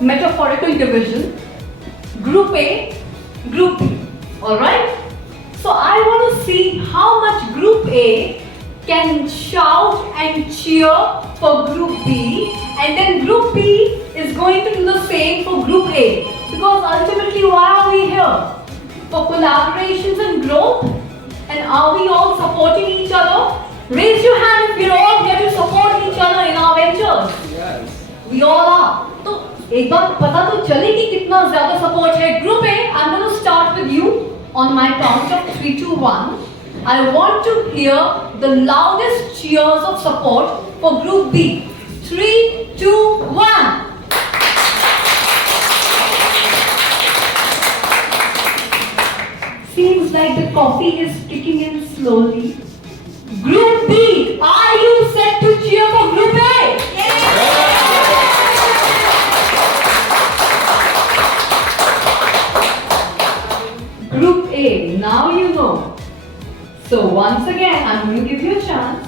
metaphorical division. Group A, Group B. Alright? So I want to see how much Group A can shout and cheer for Group B, and then Group B is going to do the same for Group A. Because ultimately, why are we here? For collaborations and growth? And are we all supporting each other? Raise your hand if we're all here to support each other in our ventures. Yes. We all are. तो एक बार पता तो चले कि कितना ज़्यादा support है. Group A, I'm going to start with you on my count of 3, 2, 1. I want to hear the loudest cheers of support for Group B. 3, 2, 1. Seems like the coffee is kicking in slowly. Group B, are you set to cheer for Group A? Group A, now you know. So once again, I'm going to give you a chance.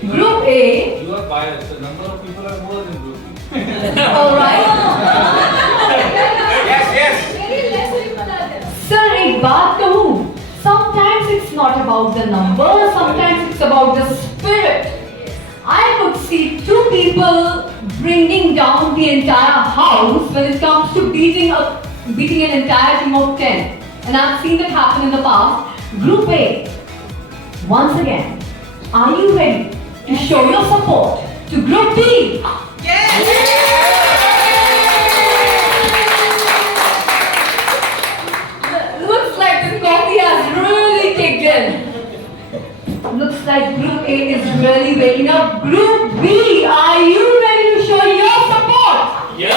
Group A. You are biased. The number of people are more than Group B. Alright. Yes. Very less people are there. Sir, एक बात कहूँ. Sometimes it's not about the number, sometimes it's about the spirit. I could see 2 people bringing down the entire house when it comes to beating an entire team of 10. And I've seen that happen in the past. Group A, once again, are you ready to show your support to Group B? Looks like the coffee has really kicked in. Looks like Group A is really waking up. Group B, are you ready to show your support? Yes.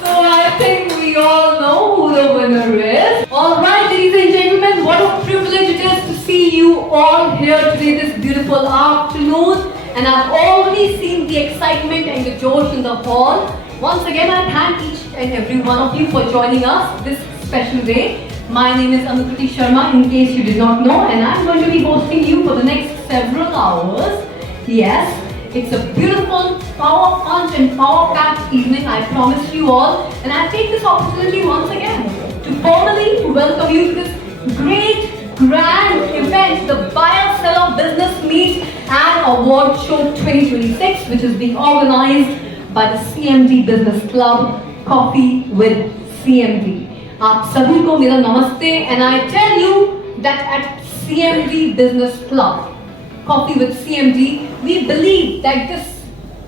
So I think we all know who the winner is. Alright, ladies and gentlemen, what a privilege it is to see you all here today this beautiful afternoon. And I've already seen the excitement and the josh in the hall. Once again, I thank each and every one of you for joining us this special day. My name is Anukriti Sharma, in case you did not know, and I'm going to be hosting you for the next several hours. Yes, it's a beautiful, power punch and power-packed evening, I promise you all. And I take this opportunity once again to formally welcome you to this great, grand event, the Buyer Seller Business Meet and Award Show 2026, which is being organized by the CMD Business Club, Coffee with CMD. आप सभी को मेरा नमस्ते, and I tell you that at CMD Business Club, Coffee with CMD, we believe that this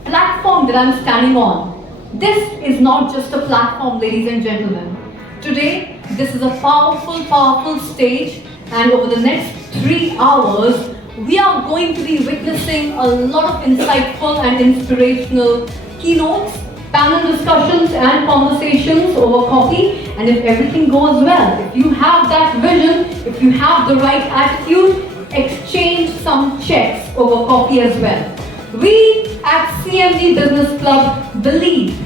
platform that I'm standing on, this is not just a platform, ladies and gentlemen. Today, this is a powerful, powerful stage, and over the next 3 hours, we are going to be witnessing a lot of insightful and inspirational keynotes, panel discussions and conversations over coffee. And if everything goes well, if you have that vision, if you have the right attitude, exchange some checks over coffee as well. We at CMD Business Club believe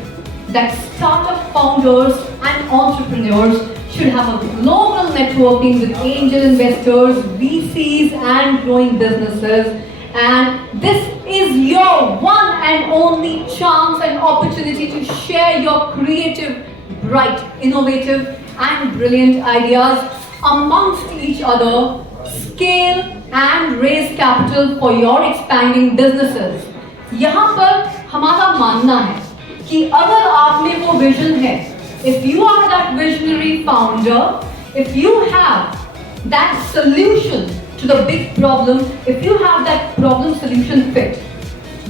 that startup founders and entrepreneurs should have a global networking with angel investors, VCs and growing businesses. And this is your one and only chance and opportunity to share your creative, bright, innovative and brilliant ideas amongst each other, scale and raise capital for your expanding businesses. यहाँ पर हमारा मानना है कि अगर आप में वो vision है, if you are that visionary founder, if you have that solution to the big problem, if you have that problem solution fit,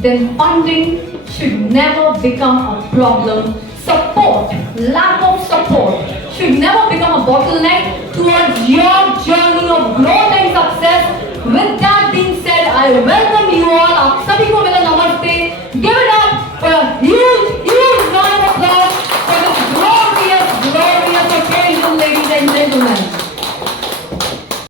then funding should never become a problem. Support, lack of support should never become a bottleneck towards your journey of growth and success. With that being said, I welcome you all. आप सभी को मेरा नमस्कार.